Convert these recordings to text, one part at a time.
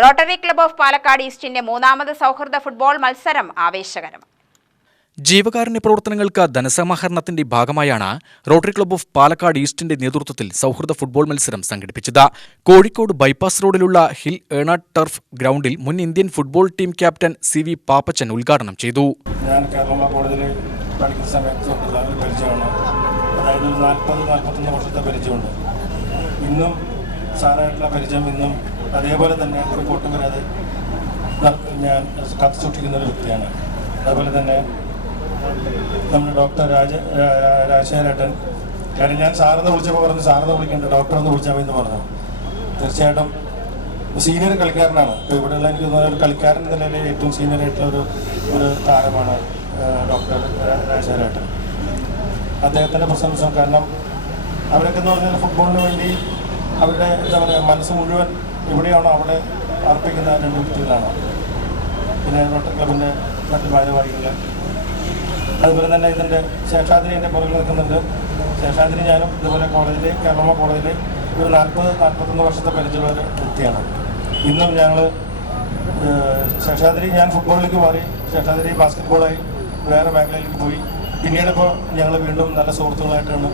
Rotary club of Palakkad ഈസ്റ്റിന്റെ മൂന്നാമത് സൗഹൃദ football മത്സരം ആവേശകരം. ജീവകാരുണ്യ പ്രവർത്തനങ്ങൾക്ക് ധനസമാഹരണത്തിന്റെ ഭാഗമായാണ് റോട്ടറി ക്ലബ്ബ് ഓഫ് പാലക്കാട് ഈസ്റ്റിന്റെ നേതൃത്വത്തിൽ സൗഹൃദ ഫുട്ബോൾ മത്സരം സംഘടിപ്പിച്ചത്. കോഴിക്കോട് ബൈപ്പാസ് റോഡിലുള്ള ഹിൽ ഏണാഡ് ടർഫ് ഗ്രൗണ്ടിൽ മുൻ Indian football team captain CV Pappachan ഉദ്ഘാടനം ചെയ്തു. ഞാൻ കേരള കോളേജിൽ പഠിക്കുന്ന സമയത്ത് പരിചയമാണ്. അതായത് 40-41 വർഷത്തെ പരിചയമുണ്ട്. ഇന്നും സാറായിട്ടുള്ള പരിചയം ഇന്നും അതേപോലെ തന്നെ ഒരു പൊട്ടും വരാതെ ഞാൻ കാത്തു സൂക്ഷിക്കുന്ന ഒരു വ്യക്തിയാണ്. അതുപോലെ തന്നെ നമ്മുടെ ഡോക്ടർ രാജശേഖരേട്ടൻ, കാര്യം ഞാൻ സാറെന്ന് വിളിച്ചപ്പോൾ പറഞ്ഞു സാറെന്ന് വിളിക്കേണ്ട ഡോക്ടറെന്ന് വിളിച്ചാൽ മതി എന്ന് പറഞ്ഞു. തീർച്ചയായിട്ടും സീനിയർ കളിക്കാരനാണ്. ഇപ്പോൾ ഇവിടെയുള്ള എനിക്ക് തോന്നുന്ന ഒരു കളിക്കാരൻ എന്ന നിലയിൽ ഏറ്റവും സീനിയർ ആയിട്ടുള്ള ഒരു താരമാണ് ഡോക്ടർ രാജശേഖരേട്ടൻ. അദ്ദേഹത്തിൻ്റെ പ്രശംസം, കാരണം അവരൊക്കെ എന്ന് പറഞ്ഞാൽ ഫുട്ബോളിന് വേണ്ടി അവരുടെ എന്താ പറയുക മനസ്സ് മുഴുവൻ എവിടെയാണോ അവിടെ അർപ്പിക്കുന്ന രണ്ട് വ്യക്തികളാണ്. പിന്നെ റോട്ടറി ക്ലബിൻ്റെ മറ്റ് ഭാരവാഹികൾ, അതുപോലെ തന്നെ ഇതിൻ്റെ ശേഷാദ്രി എൻ്റെ പുറകിൽ നിൽക്കുന്നുണ്ട്. ശേഷാദ്രി ഞാനും ഇതുപോലെ കേരള കോളേജിൽ ഒരു 40-41 വർഷത്തെ പരിചയമുള്ള ഒരു വ്യക്തിയാണ്. ഇന്നും ഞങ്ങൾ ശേഷാദ്രി ഞാൻ ഫുട്ബോളിലേക്ക് മാറി, ശേഷാദ്രി ബാസ്കറ്റ്ബോളായി വേറെ മേഖലയിലേക്ക് പോയി. പിന്നീട് ഇപ്പോൾ ഞങ്ങൾ വീണ്ടും നല്ല സുഹൃത്തുക്കളായിട്ടാണ്.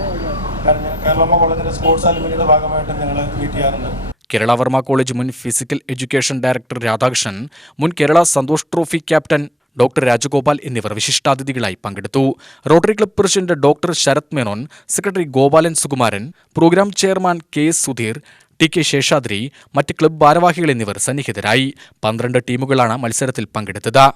കാരണം കേരള കോളേജിൻ്റെ സ്പോർട്സ് അലുമിനിയുടെ ഭാഗമായിട്ട് ഞങ്ങൾ മീറ്റ് ചെയ്യാറുണ്ട്. കേരള വർമ്മ കോളേജ് മുൻ ഫിസിക്കൽ എഡ്യൂക്കേഷൻ ഡയറക്ടർ രാധാകൃഷ്ണൻ, മുൻ Kerala Santosh trophy captain doctor Rajagopal എന്നിവർ വിശിഷ്ടാതിഥികളായി പങ്കെടുത്തു. Rotary club president doctor Sharath Menon, secretary Gopalan Sukumaran, programme chairman KS Sudheer, TK Seshadri, മറ്റ് ക്ലബ്ബ് ഭാരവാഹികൾ എന്നിവർ സന്നിഹിതരായി. 12 ടീമുകളാണ് മത്സരത്തിൽ പങ്കെടുത്തത്.